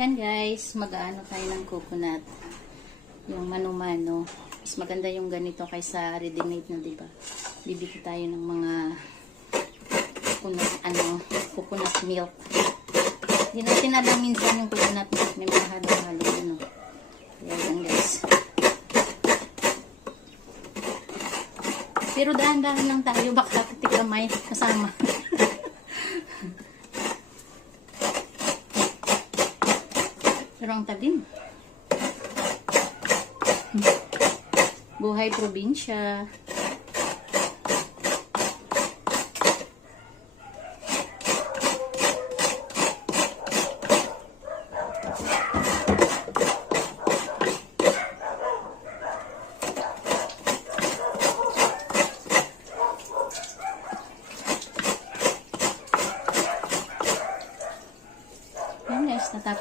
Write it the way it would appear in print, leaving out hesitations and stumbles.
Yan guys, mag-aano tayo ng coconut. Yung mano-mano. Mas maganda yung ganito kaysa ready-made na, diba? Bibili tayo ng mga coconut milk. Hindi natin alam minsan yung coconut milk. May mga halo-halo yun. Yan guys. Pero dahan-dahan lang tayo. Baka tika may kasama. Pero ang talim. Buhay probinsya.